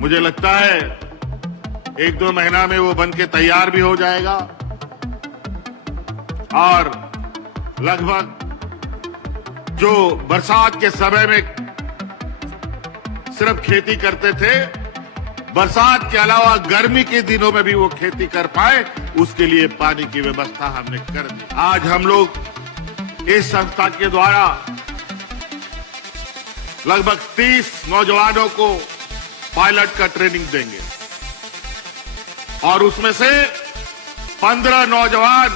मुझे लगता है 1-2 महीना में वो बन के तैयार भी हो जाएगा और लगभग जो बरसात के समय में सिर्फ खेती करते थे, बरसात के अलावा गर्मी के दिनों में भी वो खेती कर पाए, उसके लिए पानी की व्यवस्था हमने कर दी। आज हम लोग इस संस्था के द्वारा लगभग 30 नौजवानों को पायलट का ट्रेनिंग देंगे और उसमें से 15 नौजवान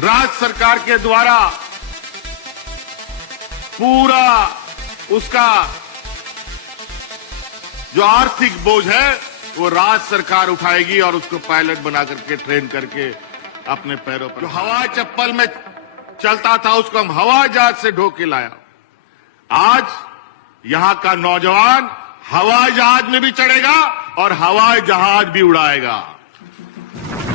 राज्य सरकार के द्वारा पूरा उसका जो आर्थिक बोझ है वो राज्य सरकार उठाएगी और उसको पायलट बना करके ट्रेन करके अपने पैरों पर, जो हवाई चप्पल में चलता था उसको हम हवाई जहाज से ढो के लाया। आज यहां का नौजवान हवाई जहाज में भी चढ़ेगा और हवाई जहाज भी उड़ाएगा।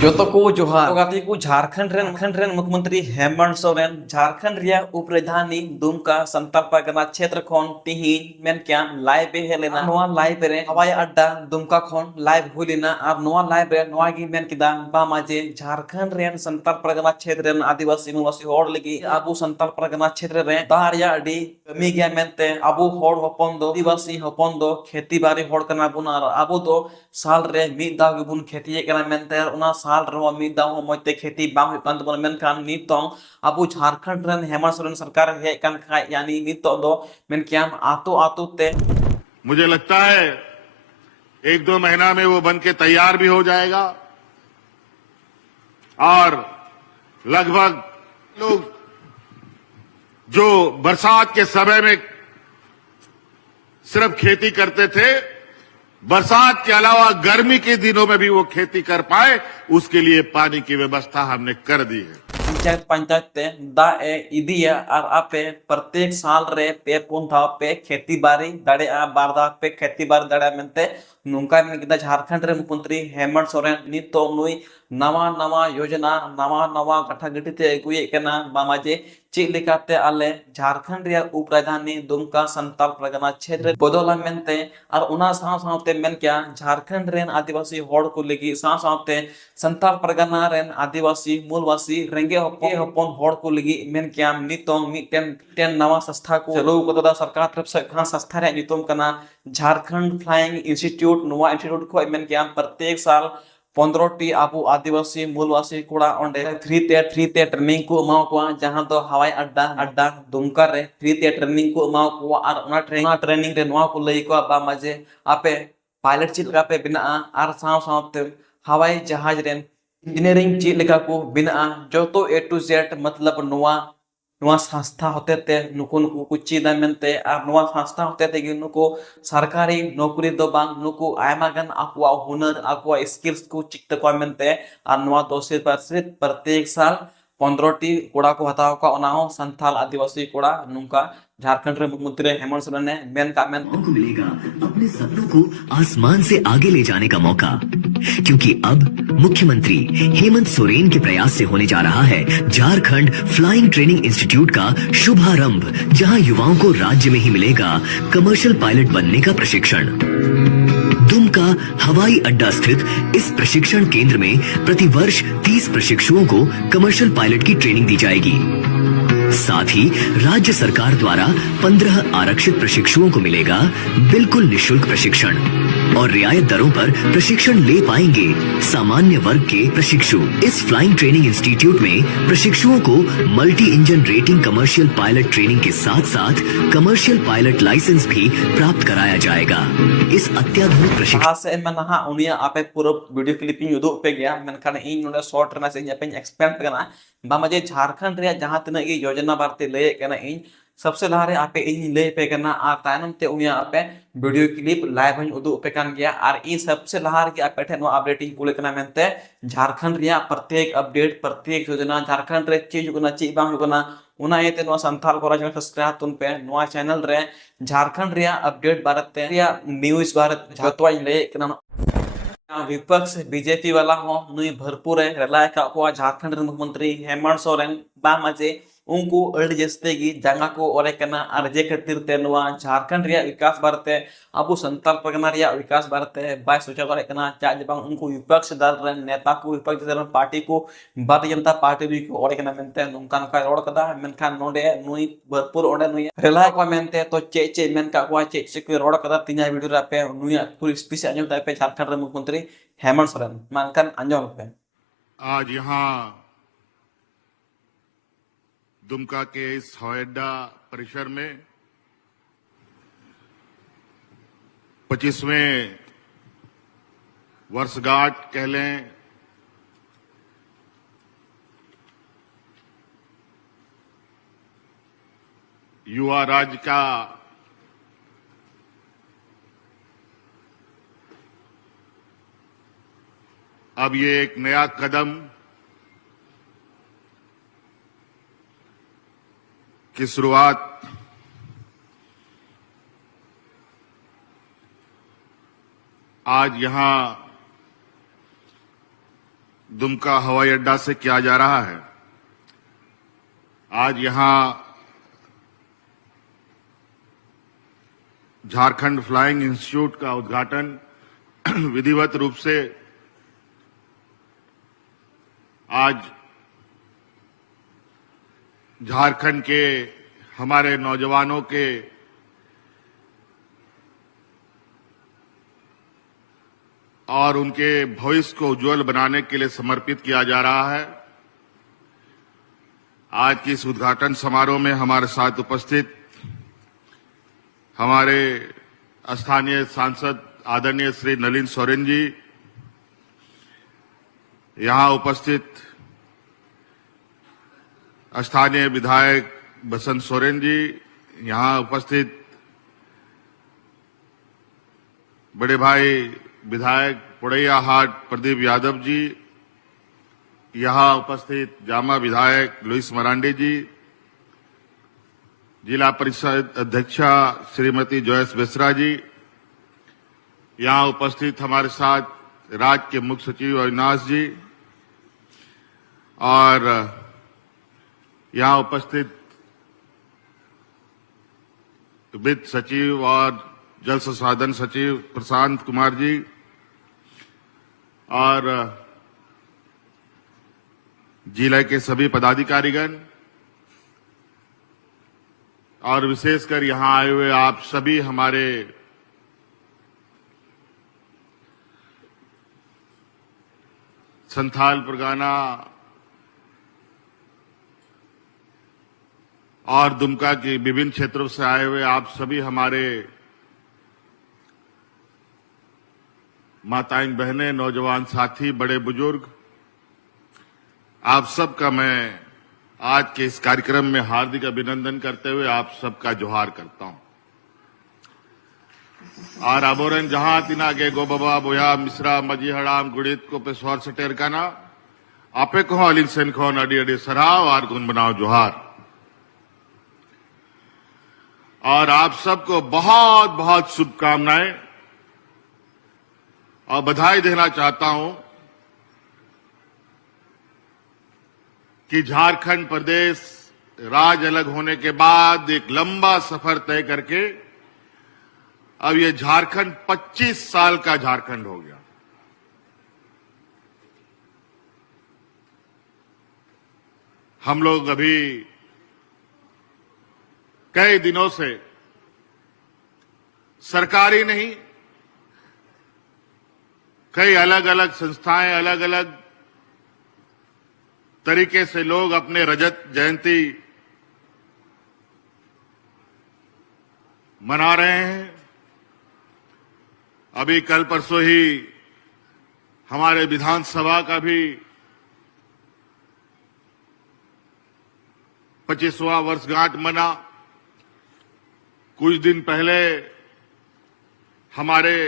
जोतो को जोहार गाती को झारखंड रेन मुख्यमंत्री हेमंत सोरेन झारखंड रिया उप राजधानी दुमका संताल परगना क्षेत्र खन तिहिन मेन क्या लाइव बे हेलेना नोआ लाइव रे हवाई अड्डा दुमका खन लाइव हुलिना और नोआ लाइव रे नोआ गी मेन किदा बा माजे झारखंड रेन संताल परगना क्षेत्र रेन आदिवासी निवासी होड़ लगी अबु संताल परगना क्षेत्र रे दारिया अडी कमी गया मेनते अबु होड़ होपन दो आदिवासी होपन दो खेती बाड़ी होड़ कना बुना अबु दो साल रे मिद दाव गे बुन खेती कना मेनते उना साल रे मिद दाव मोते खेती बांग हुई कान तबन मेनखान नितों अबु झारखंड रेन हेमंत सोरेन सरकार हे कान खाय यानी नितों दो मेन क्या आतो आतो ते मुझे लगता है 1-2 महीना में वो बन के तैयार भी हो जाएगा और लगभग लोग जो बरसात के समय में सिर्फ खेती करते थे, बरसात के अलावा गर्मी के दिनों में भी वो खेती कर पाए, उसके लिए पानी की व्यवस्था हमने कर दी है। पंचायत ते दा ए इदिया और आपे प्रत्येक साल रे पे पुन था पे खेती बाड़ी दड़े आ बारदा पे खेती बाड़ी दड़े मेनते नुंका में किदा झारखंड रे मुख्यमंत्री हेमंत सोरेन नितो नुई नवा नवा योजना नवा नवा गठा गठिते अगुए कना बामाजे चे लेकाते आले झारखंड रे उप राजधानी दुमका संताल परगना क्षेत्र बदला मेनते और उना साव सावते मेन क्या झारखंड रेन आदिवासी होड़ को लगी साव सावते संताल परगना रेन आदिवासी मूलवासी रेंगे होपन होड़ को लगी मेन क्या नितो मिटेन नवा संस्था को चलो को सरकार तरफ से खान संस्था रे नितोम कना झारखंड फ्लाइंग इंस्टीट्यूट नवा इंस्टीट्यूट को मेन क्या प्रत्येक साल 15 टी आबू आदिवासी मूलवासी कोड़ा ओंडे फ्री ते ट्रेनिंग को माओ को जहां तो हवाई अड्डा दुमका रे फ्री ते ट्रेनिंग को माओ को और उना ट्रेनिंग रे नवा को लई को बा मजे आपे पायलट चिल का पे बिना और साव सावते हवाई जहाज रे इंजीनियरिंग चिल लेका को बिना जो तो A to Z मतलब नवा संस्था होते ते नुको नुको कुची दा मेनते और नवा संस्था होते ते कि नुको सरकारी नौकरी दो बांग नुको आयमा गन आकुआ हुनर आकुआ स्किल्स को चिकते को मेनते और नवा दोषी पर प्रत्येक साल 15 टी कोड़ा को हटाओ का उनाहो संथाल आदिवासी कोड़ा नुका झारखंड रे मुख्यमंत्री हेमंत सोरेन ने मेन को मिलेगा अपने सपनों को आसमान से आगे ले जाने का मौका, क्योंकि अब मुख्यमंत्री हेमंत सोरेन के प्रयास से होने जा रहा है झारखंड फ्लाइंग ट्रेनिंग इंस्टीट्यूट का शुभारंभ, जहां युवाओं को राज्य में ही मिलेगा कमर्शियल पायलट बनने का प्रशिक्षण। दुमका हवाई अड्डा स्थित इस प्रशिक्षण केंद्र में प्रतिवर्ष 30 प्रशिक्षुओं को कमर्शियल पायलट की ट्रेनिंग दी जाएगी। साथ ही राज्य सरकार द्वारा 15 आरक्षित प्रशिक्षुओं को मिलेगा बिल्कुल निशुल्क प्रशिक्षण और रियायत दरों पर प्रशिक्षण ले पाएंगे सामान्य वर्ग के प्रशिक्षु। इस फ्लाइंग ट्रेनिंग इंस्टीट्यूट में प्रशिक्षुओं को multi engine rating commercial pilot training के साथ साथ कमर्शियल पायलट लाइसेंस भी प्राप्त कराया जाएगा। इस अत्याधुनिक प्रशिक्षण से मैं नहा उनिया आपे पूरा वीडियो क्लिपिंग उदुग पे गया मेनखान इन नोडे शॉर्ट रना से इन एक्सपेंड करना बामजे झारखंड रे जहां तना ये योजना बारते ले कना इन सबसे लहारे आपे इन ले पे करना आ तायनम ते उनिया आपे वीडियो क्लिप लाइव हन उदुग पे कान गया और ई सबसे लहार के आपे ठेनो अपडेटिंग कुले कना मेनते झारखंड रिया प्रत्येक अपडेट प्रत्येक योजना झारखंड रे चीज गुना ची बांग गुना उना येते नो संथाल कोरा जन सब्सक्राइब तुन पे नोआ चैनल रे झारखंड रिया अपडेट भारत ते रिया न्यूज़ भारत जतवा ले कना विपक्ष बीजेपी वाला हो नुई भरपूर है रलाय का को झारखंड मुख्यमंत्री हेमंत सोरेन बा मजे उनको अड़ी जस्ते की जंगा को ओरे कना और जे खातिर ते नोआ झारखंड रिया विकास बारते अबो संताल परगना रिया विकास बारते बाय सोचा दाड़े कना चा जे बांग उनको विपक्ष दल रन नेता को विपक्ष दल पार्टी को भारतीय जनता पार्टी भी को ओरे कना मेनते नोंकान का रोड कदा मेनखान नोडे नुई भरपूर ओडे नुई रेला को मेनते तो चे मेन का को चे को रोड कदा तिना वीडियो रा पे नुई पूरी स्पीच अंजम ताई पे झारखंड रे मुख्यमंत्री हेमंत सोरेन मानकान अंजम पे आज यहाँ दुमका के इस हवाई अड्डा परिसर में 25वें वर्षगांठ कह लें युवा राज्य का अब ये एक नया कदम की शुरुआत आज यहां दुमका हवाई अड्डा से किया जा रहा है। आज यहां झारखंड फ्लाइंग इंस्टीट्यूट का उद्घाटन विधिवत रूप से आज झारखंड के हमारे नौजवानों के और उनके भविष्य को उज्जवल बनाने के लिए समर्पित किया जा रहा है। आज की इस उद्घाटन समारोह में हमारे साथ उपस्थित हमारे स्थानीय सांसद आदरणीय श्री नलिन सोरेन जी, यहां उपस्थित स्थानीय विधायक बसंत सोरेन जी, यहां उपस्थित बड़े भाई विधायक पुड़ैया हाट प्रदीप यादव जी, यहां उपस्थित जामा विधायक लुइस मरांडी जी, जिला परिषद अध्यक्षा श्रीमती जोयस बेसरा जी, यहां उपस्थित हमारे साथ राज्य के मुख्य सचिव अविनाश जी और यहां उपस्थित वित्त सचिव और जल संसाधन सचिव प्रशांत कुमार जी और जिले के सभी पदाधिकारीगण और विशेषकर यहां आए हुए आप सभी हमारे संथाल परगना और दुमका के विभिन्न क्षेत्रों से आए हुए आप सभी हमारे माताएं बहनें, नौजवान साथी, बड़े बुजुर्ग, आप सबका मैं आज के इस कार्यक्रम में हार्दिक अभिनंदन करते हुए आप सबका जोहार करता हूं। और अबोरन जहां तिना गे गो बाबा बोया मिश्रा मजी हड़ाम गुड़ित को पे स्वर सटेर का ना आपे को अलिन सेन को अडी अडी सराव और गुन बनाओ जोहार। और आप सबको बहुत बहुत शुभकामनाएं और बधाई देना चाहता हूं कि झारखंड प्रदेश राज्य अलग होने के बाद एक लंबा सफर तय करके अब ये झारखंड 25 साल का झारखंड हो गया। हम लोग अभी कई दिनों से सरकारी नहीं, कई अलग अलग संस्थाएं, अलग अलग तरीके से लोग अपने रजत जयंती मना रहे हैं। अभी कल परसों ही हमारे विधानसभा का भी 25वां वर्षगांठ मना। कुछ दिन पहले हमारे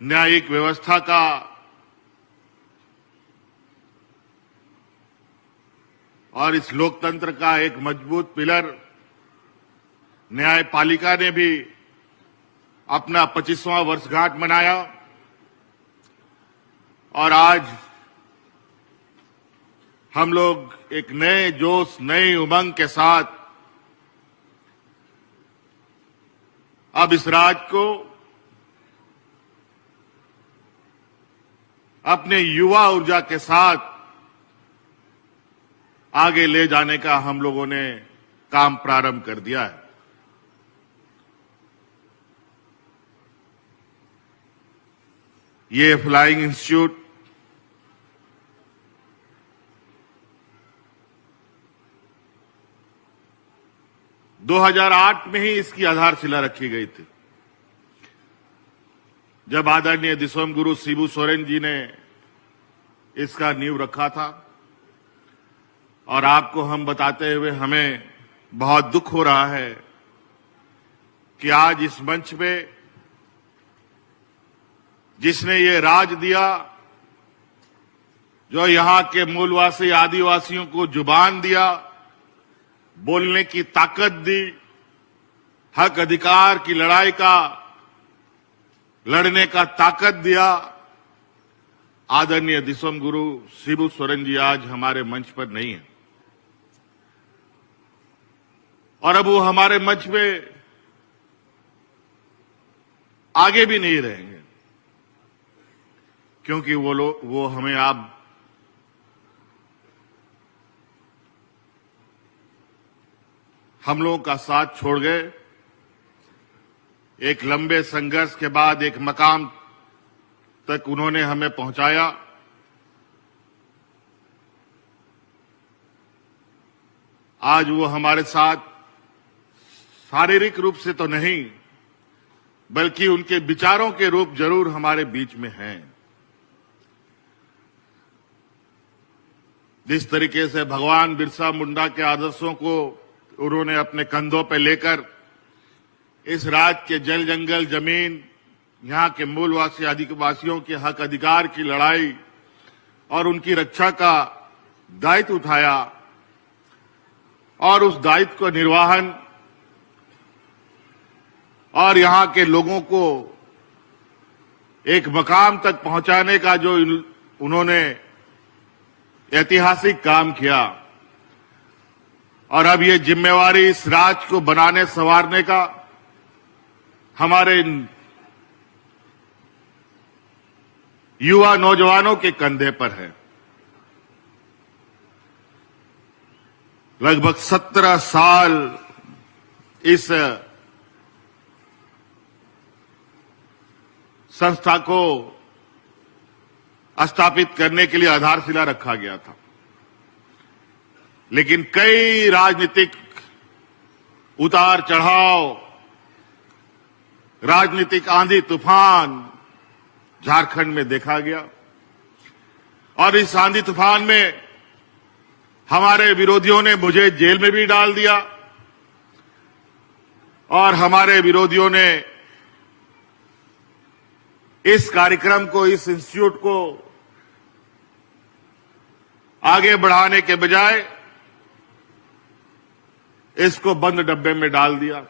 न्यायिक व्यवस्था का और इस लोकतंत्र का एक मजबूत पिलर न्यायपालिका ने भी अपना 25वां वर्षगांठ मनाया। और आज हम लोग एक नए जोश, नई उमंग के साथ अब इस राज्य को अपने युवा ऊर्जा के साथ आगे ले जाने का हम लोगों ने काम प्रारंभ कर दिया है। ये फ्लाइंग इंस्टीट्यूट – 2008 में ही इसकी आधारशिला रखी गई थी, जब आदरणीय दिसोम गुरु शिबू सोरेन जी ने इसका नींव रखा था। और आपको हम बताते हुए हमें बहुत दुख हो रहा है कि आज इस मंच पे जिसने ये राज दिया, जो यहां के मूलवासी आदिवासियों को जुबान दिया, बोलने की ताकत दी, हक अधिकार की लड़ाई का लड़ने का ताकत दिया, आदरणीय दिसोम गुरु शिबू सोरेन जी आज हमारे मंच पर नहीं है। और अब वो हमारे मंच पे आगे भी नहीं रहेंगे, क्योंकि वो हमें आप हम लोगों का साथ छोड़ गए। एक लंबे संघर्ष के बाद एक मकाम तक उन्होंने हमें पहुंचाया। आज वो हमारे साथ शारीरिक रूप से तो नहीं, बल्कि उनके विचारों के रूप जरूर हमारे बीच में हैं। जिस तरीके से भगवान बिरसा मुंडा के आदर्शों को उन्होंने अपने कंधों पर लेकर इस राज्य के जल जंगल जमीन, यहाँ के मूलवासी आदिवासियों के हक अधिकार की लड़ाई और उनकी रक्षा का दायित्व उठाया और उस दायित्व को निर्वहन और यहाँ के लोगों को एक मकाम तक पहुंचाने का जो उन्होंने ऐतिहासिक काम किया, और अब ये जिम्मेवारी इस राज्य को बनाने संवारने का हमारे युवा नौजवानों के कंधे पर है। लगभग 17 साल इस संस्था को स्थापित करने के लिए आधारशिला रखा गया था, लेकिन कई राजनीतिक उतार चढ़ाव, राजनीतिक आंधी तूफान झारखंड में देखा गया। और इस आंधी तूफान में हमारे विरोधियों ने मुझे जेल में भी डाल दिया और हमारे विरोधियों ने इस कार्यक्रम को, इस इंस्टीट्यूट को आगे बढ़ाने के बजाय इसको बंद डब्बे में डाल दिया।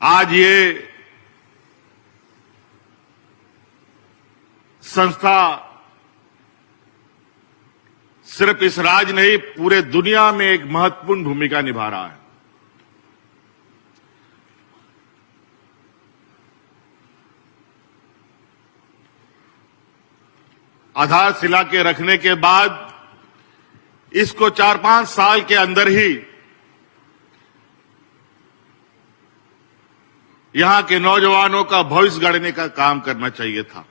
आज ये संस्था सिर्फ इस राज्य नहीं, पूरे दुनिया में एक महत्वपूर्ण भूमिका निभा रहा है। आधारशिला के रखने के बाद इसको 4-5 साल के अंदर ही यहां के नौजवानों का भविष्य गढ़ने का काम करना चाहिए था।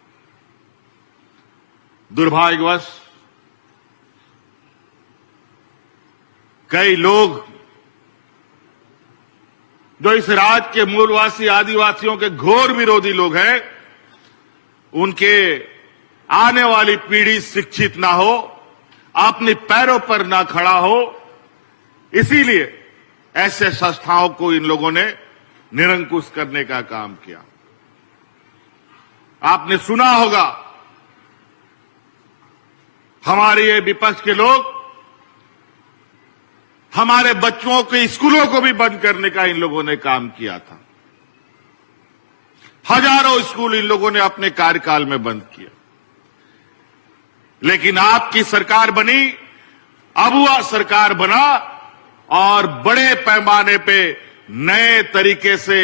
दुर्भाग्यवश कई लोग जो इस राज्य के मूलवासी आदिवासियों के घोर विरोधी लोग हैं, उनके आने वाली पीढ़ी शिक्षित ना हो, अपने पैरों पर ना खड़ा हो, इसीलिए ऐसे संस्थाओं को इन लोगों ने निरंकुश करने का काम किया। आपने सुना होगा हमारे ये विपक्ष के लोग हमारे बच्चों के स्कूलों को भी बंद करने का इन लोगों ने काम किया था। हजारों स्कूल इन लोगों ने अपने कार्यकाल में बंद किया। लेकिन आपकी सरकार बनी अब वह सरकार बना और बड़े पैमाने पे नए तरीके से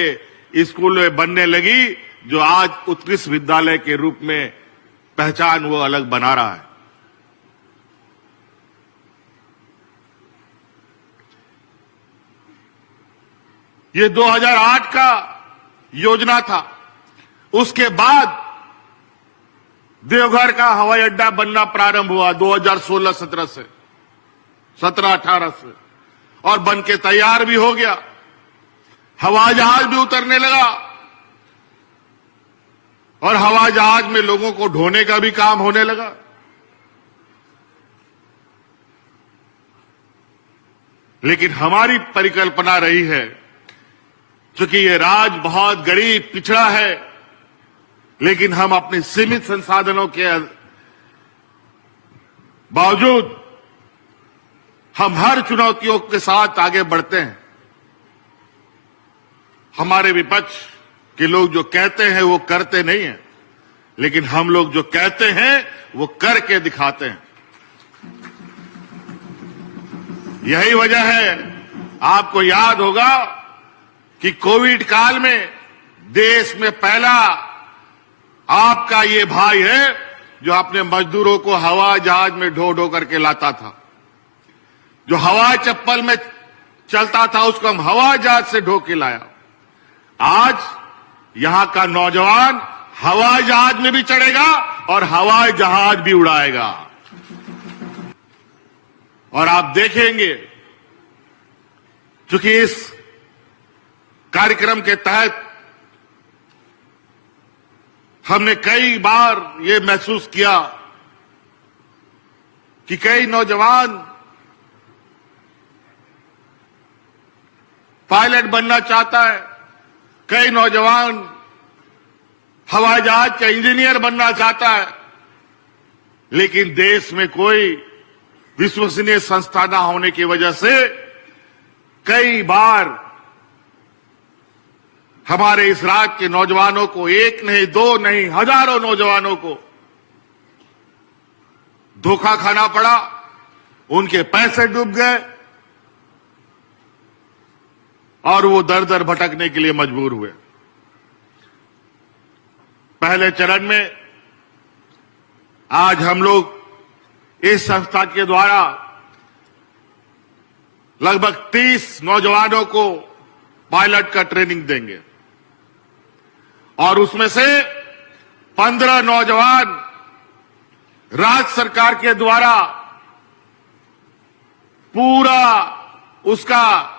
स्कूलें बनने लगी, जो आज उत्कृष्ट विद्यालय के रूप में पहचान वो अलग बना रहा है। ये 2008 का योजना था। उसके बाद देवघर का हवाई अड्डा बनना प्रारंभ हुआ 2016-17 से, 17-18 से, और बन के तैयार भी हो गया। हवाई जहाज भी उतरने लगा और हवाई जहाज में लोगों को ढोने का भी काम होने लगा। लेकिन हमारी परिकल्पना रही है, क्योंकि ये राज्य बहुत गरीब पिछड़ा है, लेकिन हम अपने सीमित संसाधनों के बावजूद हम हर चुनौतियों के साथ आगे बढ़ते हैं। हमारे विपक्ष के लोग जो कहते हैं वो करते नहीं हैं, लेकिन हम लोग जो कहते हैं वो करके दिखाते हैं। यही वजह है, आपको याद होगा कि कोविड काल में देश में पहला आपका ये भाई है जो अपने मजदूरों को हवाई जहाज में ढो ढो करके लाता था। जो हवाई चप्पल में चलता था उसको हम हवाई जहाज से ढो के लाया। आज यहां का नौजवान हवाई जहाज में भी चढ़ेगा और हवाई जहाज भी उड़ाएगा। और आप देखेंगे, क्योंकि इस कार्यक्रम के तहत हमने कई बार ये महसूस किया कि कई नौजवान पायलट बनना चाहता है, कई नौजवान हवाई जहाज का इंजीनियर बनना चाहता है, लेकिन देश में कोई विश्वसनीय संस्था न होने की वजह से कई बार हमारे इस राज्य के नौजवानों को, एक नहीं दो नहीं हजारों नौजवानों को धोखा खाना पड़ा, उनके पैसे डूब गए और वो दर दर भटकने के लिए मजबूर हुए। पहले चरण में आज हम लोग इस संस्था के द्वारा लगभग 30 नौजवानों को पायलट का ट्रेनिंग देंगे और उसमें से 15 नौजवान राज्य सरकार के द्वारा पूरा उसका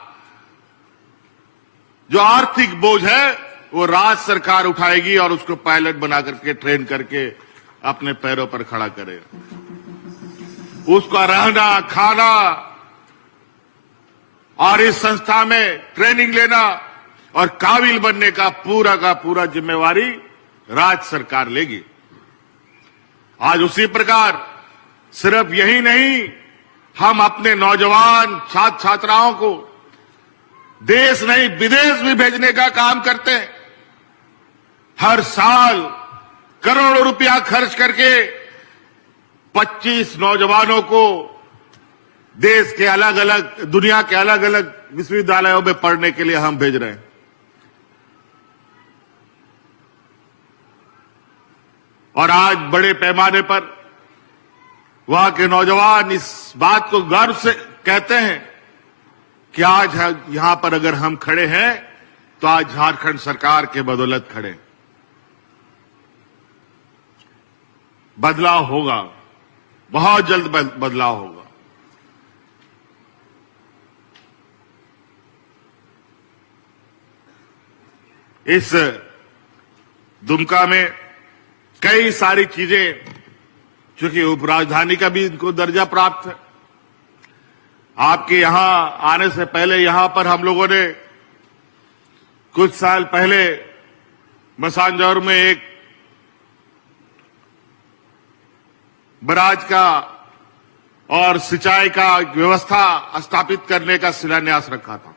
जो आर्थिक बोझ है वो राज्य सरकार उठाएगी और उसको पायलट बना करके ट्रेन करके अपने पैरों पर खड़ा करेगा। उसका रहना, खाना और इस संस्था में ट्रेनिंग लेना और काबिल बनने का पूरा जिम्मेवारी राज्य सरकार लेगी। आज उसी प्रकार सिर्फ यही नहीं, हम अपने नौजवान छात्र छात्राओं को देश नहीं विदेश भी भेजने का काम करते हैं। हर साल करोड़ों रुपया खर्च करके 25 नौजवानों को देश के अलग अलग, दुनिया के अलग अलग विश्वविद्यालयों में पढ़ने के लिए हम भेज रहे हैं। और आज बड़े पैमाने पर वहां के नौजवान इस बात को गर्व से कहते हैं कि आज यहां पर अगर हम खड़े हैं तो आज झारखंड सरकार के बदौलत खड़े। बदलाव होगा, बहुत जल्द बदलाव होगा। इस दुमका में कई सारी चीजें, चूंकि उपराजधानी का भी इनको दर्जा प्राप्त है। आपके यहां आने से पहले यहां पर हम लोगों ने कुछ साल पहले मसानजौर में एक बराज का और सिंचाई का व्यवस्था स्थापित करने का शिलान्यास रखा था।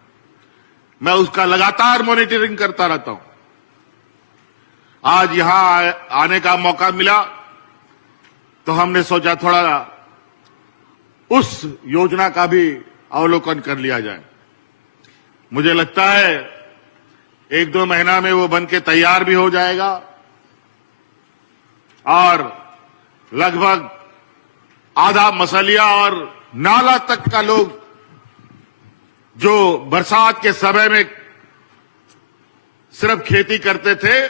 मैं उसका लगातार मॉनिटरिंग करता रहता हूं। आज यहां आने का मौका मिला तो हमने सोचा थोड़ा उस योजना का भी अवलोकन कर लिया जाए। मुझे लगता है 1-2 महीना में वो बनके तैयार भी हो जाएगा और लगभग आधा मसलिया और नाला तक का लोग जो बरसात के समय में सिर्फ खेती करते थे,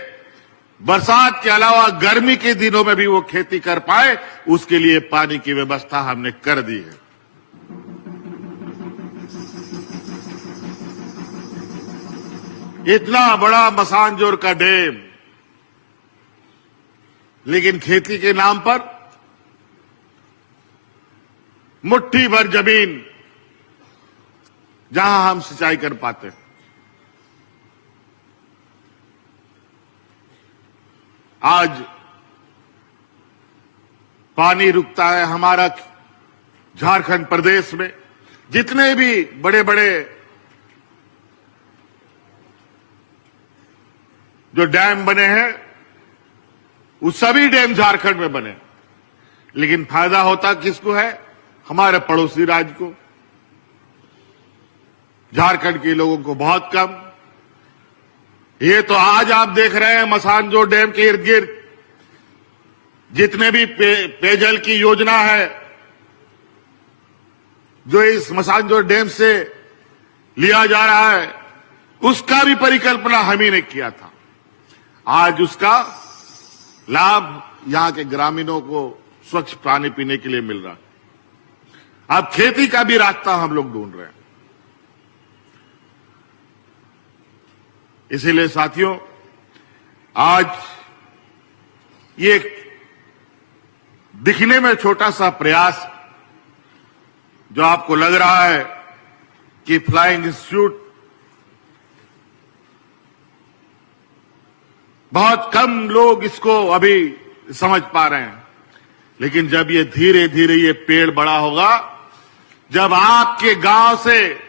बरसात के अलावा गर्मी के दिनों में भी वो खेती कर पाए, उसके लिए पानी की व्यवस्था हमने कर दी है। इतना बड़ा मसानजोर का डैम, लेकिन खेती के नाम पर मुट्ठी भर जमीन जहां हम सिंचाई कर पाते हैं। आज पानी रुकता है हमारा झारखंड प्रदेश में। जितने भी बड़े बड़े जो डैम बने हैं, वो सभी डैम झारखंड में बने, लेकिन फायदा होता किसको है? हमारे पड़ोसी राज्य को। झारखंड के लोगों को बहुत कम। ये तो आज आप देख रहे हैं मसानजोर डैम के इर्द गिर्द जितने भी पेयजल की योजना है, जो इस मसानजोर डैम से लिया जा रहा है, उसका भी परिकल्पना हम ही ने किया था। आज उसका लाभ यहां के ग्रामीणों को स्वच्छ पानी पीने के लिए मिल रहा है। अब खेती का भी रास्ता हम लोग ढूंढ रहे हैं। इसीलिए साथियों, आज ये दिखने में छोटा सा प्रयास जो आपको लग रहा है कि फ्लाइंग इंस्टीट्यूट, बहुत कम लोग इसको अभी समझ पा रहे हैं, लेकिन जब ये धीरे धीरे ये पेड़ बड़ा होगा, जब आपके गांव से,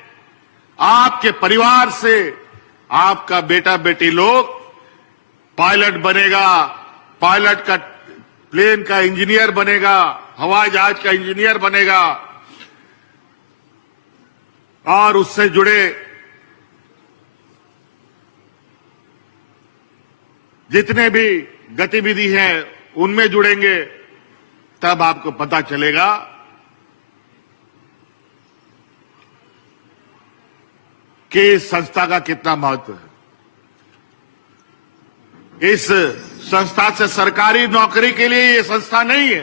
आपके परिवार से आपका बेटा बेटी लोग पायलट बनेगा, पायलट का प्लेन का इंजीनियर बनेगा, हवाई जहाज का इंजीनियर बनेगा, और उससे जुड़े जितने भी गतिविधि हैं उनमें जुड़ेंगे, तब आपको पता चलेगा कि इस संस्था का कितना महत्व है। इस संस्था से सरकारी नौकरी के लिए ये संस्था नहीं है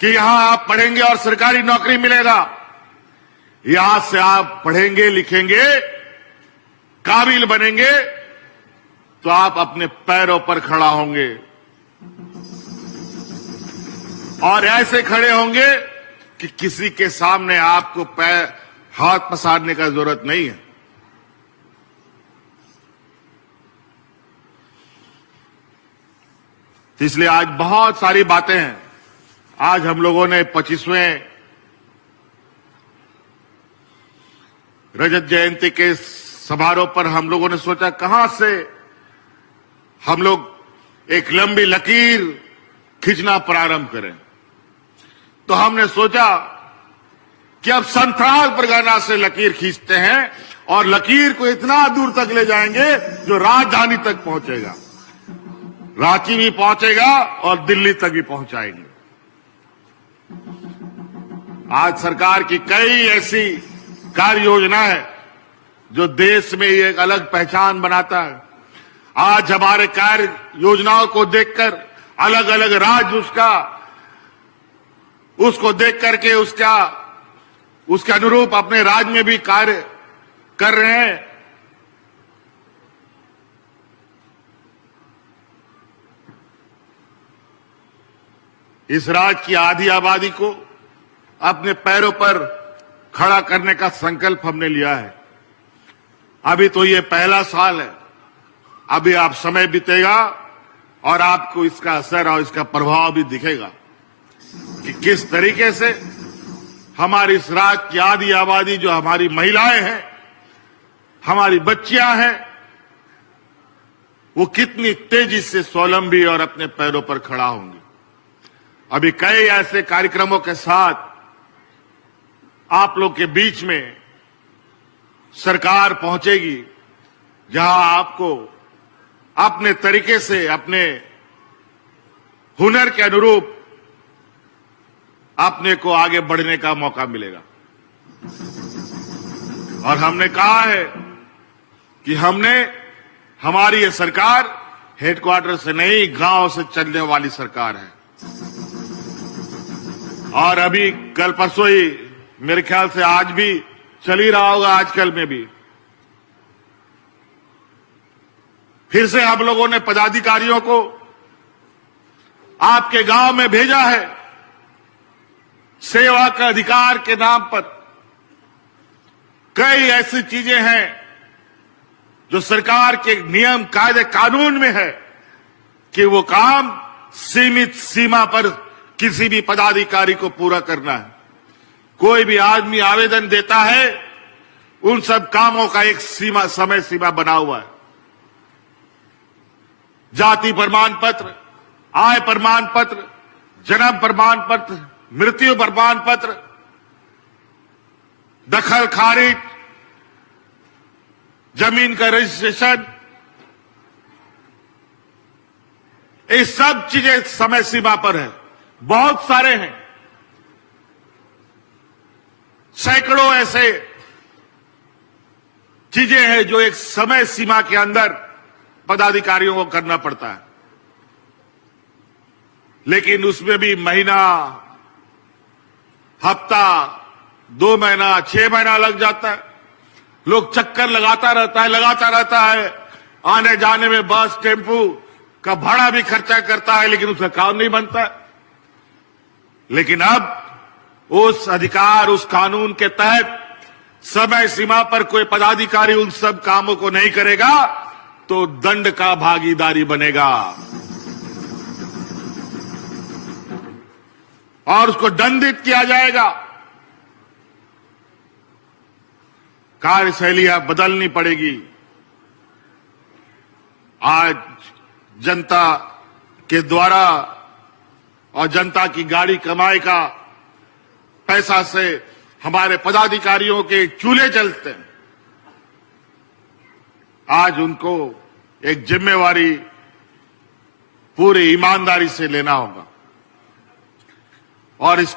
कि यहां आप पढ़ेंगे और सरकारी नौकरी मिलेगा। यहां से आप पढ़ेंगे, लिखेंगे, काबिल बनेंगे, तो आप अपने पैरों पर खड़ा होंगे, और ऐसे खड़े होंगे कि किसी के सामने आपको पैर हाथ पसारने का जरूरत नहीं है। इसलिए आज बहुत सारी बातें हैं। आज हम लोगों ने 25वें रजत जयंती के समारोह पर हम लोगों ने सोचा कहां से हम लोग एक लंबी लकीर खींचना प्रारंभ करें। तो हमने सोचा कि अब संथाल परगना से लकीर खींचते हैं और लकीर को इतना दूर तक ले जाएंगे जो राजधानी तक पहुंचेगा, रांची भी पहुंचेगा और दिल्ली तक भी पहुंचाएंगे। आज सरकार की कई ऐसी कार्य योजना है जो देश में एक अलग पहचान बनाता है। आज हमारे कार्य योजनाओं को देखकर अलग अलग राज्य उसको देख करके उसके अनुरूप अपने राज्य में भी कार्य कर रहे हैं। इस राज्य की आधी आबादी को अपने पैरों पर खड़ा करने का संकल्प हमने लिया है। अभी तो ये पहला साल है, अभी आप समय बीतेगा और आपको इसका असर और इसका प्रभाव भी दिखेगा कि किस तरीके से हमारी इस राज्य की आधी आबादी, जो हमारी महिलाएं हैं, हमारी बच्चियां हैं, वो कितनी तेजी से स्वावलंबी और अपने पैरों पर खड़ा होंगी। अभी कई ऐसे कार्यक्रमों के साथ आप लोग के बीच में सरकार पहुंचेगी जहां आपको अपने तरीके से अपने हुनर के अनुरूप अपने को आगे बढ़ने का मौका मिलेगा। और हमने कहा है कि हमारी ये सरकार हेडक्वार्टर से नहीं, गांव से चलने वाली सरकार है। और अभी कल परसों ही, मेरे ख्याल से आज भी चल ही रहा होगा, आजकल में भी फिर से हम लोगों ने पदाधिकारियों को आपके गांव में भेजा है। सेवा का अधिकार के नाम पर कई ऐसी चीजें हैं जो सरकार के नियम कायदे कानून में है कि वो काम सीमित सीमा पर किसी भी पदाधिकारी को पूरा करना है। कोई भी आदमी आवेदन देता है, उन सब कामों का एक समय सीमा बना हुआ है। जाति प्रमाण पत्र, आय प्रमाण पत्र, जन्म प्रमाण पत्र, मृत्यु प्रमाण पत्र, दखल खारिज, जमीन का रजिस्ट्रेशन, ये सब चीजें समय सीमा पर है। बहुत सारे हैं, सैकड़ों ऐसे चीजें हैं जो एक समय सीमा के अंदर पदाधिकारियों को करना पड़ता है। लेकिन उसमें भी महीना, हफ्ता, 2 महीना, 6 महीना लग जाता है। लोग चक्कर लगाता रहता है। आने जाने में बस, टेम्पू का भाड़ा भी खर्चा करता है, लेकिन उसका काम नहीं बनता। लेकिन अब उस अधिकार, उस कानून के तहत समय सीमा पर कोई पदाधिकारी उन सब कामों को नहीं करेगा तो दंड का भागीदारी बनेगा और उसको दंडित किया जाएगा। कार्यशैली अब बदलनी पड़ेगी। आज जनता के द्वारा और जनता की गाड़ी कमाई का पैसा से हमारे पदाधिकारियों के चूल्हे चलते हैं। आज उनको एक जिम्मेवारी पूरी ईमानदारी से लेना होगा और इस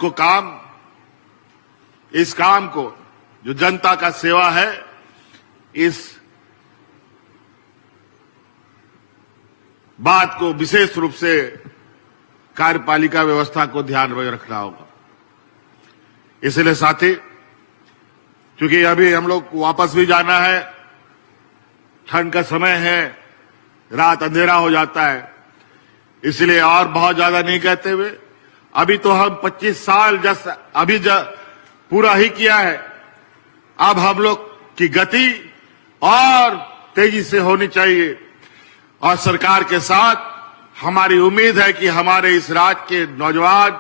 काम को जो जनता का सेवा है, इस बात को विशेष रूप से कार्यपालिका व्यवस्था को ध्यान में रखना होगा। इसलिए साथी, क्योंकि अभी हम लोग वापस भी जाना है, ठंड का समय है, रात अंधेरा हो जाता है, इसलिए और बहुत ज्यादा नहीं कहते हुए, अभी तो हम 25 साल पूरा ही किया है। अब हम लोग की गति और तेजी से होनी चाहिए और सरकार के साथ हमारी उम्मीद है कि हमारे इस राज्य के नौजवान,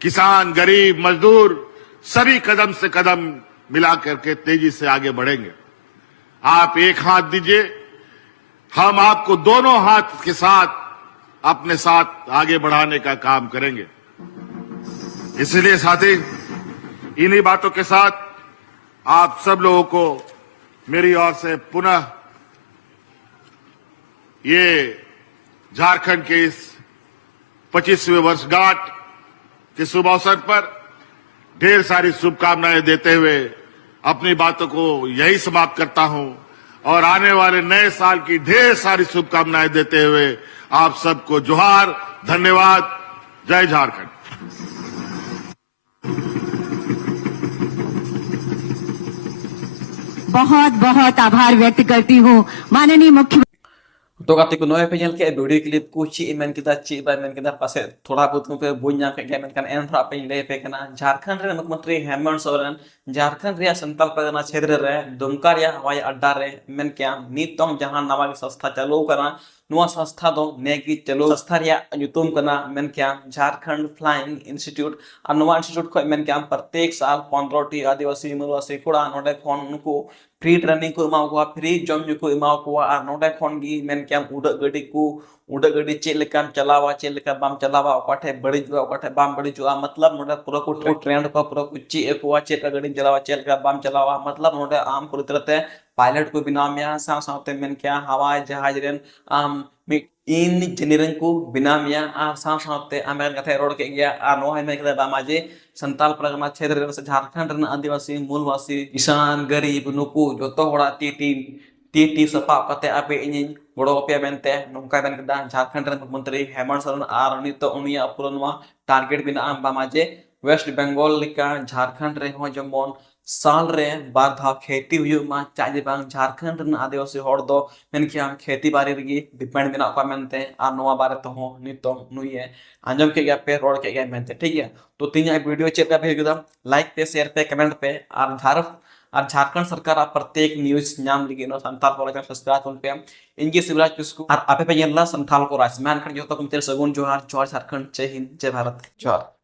किसान, गरीब, मजदूर सभी कदम से कदम मिला करके तेजी से आगे बढ़ेंगे। आप एक हाथ दीजिए, हम आपको दोनों हाथ के साथ अपने साथ आगे बढ़ाने का काम करेंगे। इसलिए साथी, इन्हीं बातों के साथ आप सब लोगों को मेरी ओर से पुनः ये झारखंड के इस 25वें वर्षगांठ के शुभ अवसर पर ढेर सारी शुभकामनाएं देते हुए अपनी बातों को यही समाप्त करता हूं और आने वाले नए साल की ढेर सारी शुभकामनाएं देते हुए आप सबको जोहार, धन्यवाद, जय झारखंड। बहुत बहुत आभार व्यक्त करती हूँ माननीय मुख्यमंत्री। तो गाते को नए पे ñel के वीडियो क्लिप को ची मेन किदा ची बा मेन किदा पासे थोड़ा बहुत पे बुझ के गया मेन एन थोड़ा पे ले पे कना झारखंड रे मुख्यमंत्री हेमंत सोरेन झारखंड रे संताल परगना क्षेत्र रे दुमका रे हवाई अड्डा रे मेन क्या नितोंग जहां नवा संस्था चालू करा नुआ संस्था दो नेगी चलो संस्था रिया युतुम कना मेन क्या झारखंड फ्लाइंग इंस्टीट्यूट और नुआ इंस्टीट्यूट को मेन क्या प्रत्येक साल 15 टी आदिवासी मुरवासी कोड़ा नोडे खोन उनको फ्री ट्रेनिंग को इमाव को फ्री जॉम को इमाव को और नोडे खोन गी मेन क्या उड़ा गड़ी चेक लेकाम चलावा चेक लेका बाम चलावा ओकाठे बड़ी जो ओकाठे बाम बड़ी जो मतलब नोडे पूरा को ट्रेंड को पूरा कुछ एको चेक गड़ी चलावा चेक लेका बाम चलावा मतलब नोडे आम पूरी तरह पायलट को बिनामिया साथ मेन क्या हवाई जहाज रेन इंजीनियरिंग को बिनामिया और साथ आमेन कथे रोड के गया और नो में कथे बामाजे संताल परगना क्षेत्र रेन से झारखंड रेन आदिवासी मूलवासी किसान गरीब नुकु जोतो होड़ा टी सपा कते आपे इन बड़ो पे मेनते नोंका बेन कदा झारखंड रेन मुख्यमंत्री हेमंत सोरेन आर नित उनिया पुरनवा टारगेट बिना बामाजे वेस्ट बंगाल लिका झारखंड रे हो जमोन साल रे बार धाव खेती हुई मा चाहे बांग झारखंड रेन आदिवासी हड़ दो मेन कि हम खेती बाड़ी रगी डिपेंड बिना को मेनते आ नोवा बारे तो हो नितो नुये आंजम के गया पे रोड के गया मेनते ठीक है। तो तीन वीडियो चेक पे भेज लाइक पे शेयर पे कमेंट पे और झारखंड सरकार प्रत्येक न्यूज नाम लिखी नो संथाल को लेकर सब्सक्राइब पे इनकी सिवराज किसको और आपे पे यल्ला संथाल को राजमान खन जो तो कुमतेर सगुन जोहार झारखंड जय हिंद जय भारत जोहार।